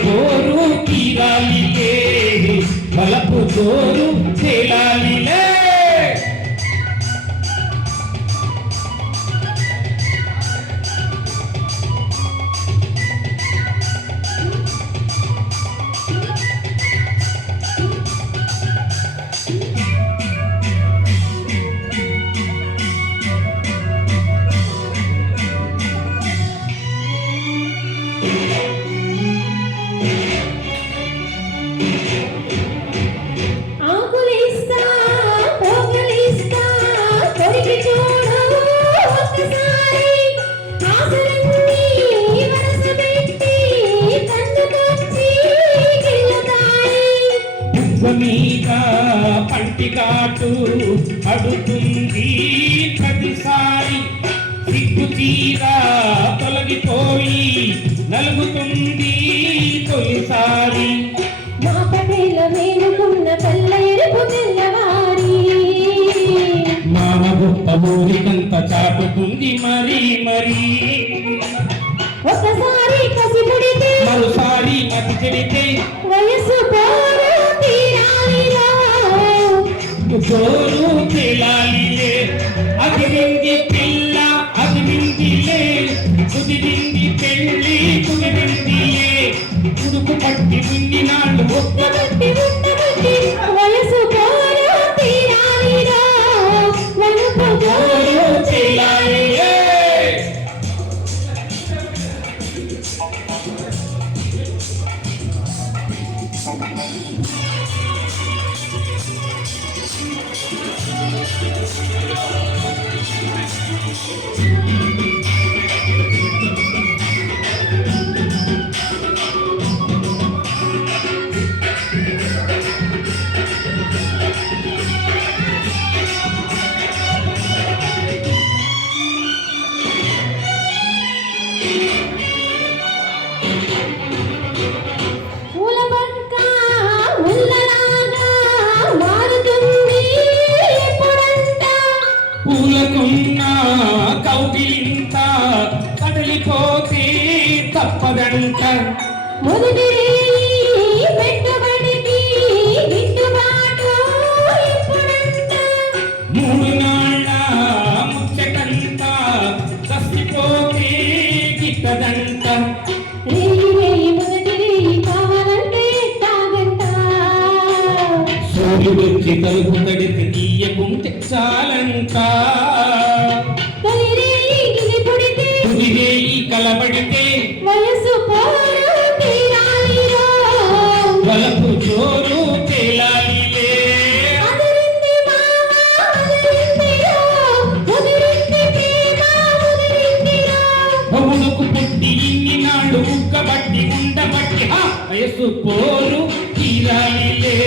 పోరు తీరాలిలే బలపు జోరు తేలాలిలే మీద పంటి కాటు అడుగుతుంది ప్రతిసారి సిగ్గు తీరా తొలగిపోయి నలుగుతుంది తొలిసారి మా పటేల మేలుకున్న కళ్ళ ఎరుపు తెల్లవారి మామ గొప్ప ఊరికంత చాటుతుంది మరి మరి ఒకసారి కసి పుడితే మరోసారి మతి చెడితే వయసు జోరు తేలాలిలే అదిరింది పిల్ల అదిరిందిలే కుదిరింది పెళ్ళి కుదిరిందిలే ఉడుకు పట్టి ఉన్ని నాళ్ళు ఒక్కబట్టి వయసు తీరాలిరా వణుకు జోరు తేలాలిలే పూలకున్న కౌగిలింత కదిలిపోతే తప్పదంట మొదటి పెట్టుబడికి గిట్టుబాటు ఎప్పుడంట మూడు నాళ్ళ ముచ్చటంత కసిపోతే గిట్టదంట రేయి మొదటి రేయి కావాలంటే తాగంట సూర్యుడికి తలుపు తడితే తీయకుంటే చాలంట తుదిరేయి కలబడితే వయసు వలపు జోరు తేలాలిలే ఉడుకు పుట్టి ఇన్ని నాడు ఉక్కబట్టి ఉండబట్టి వయసు పోరు తీరాలిలే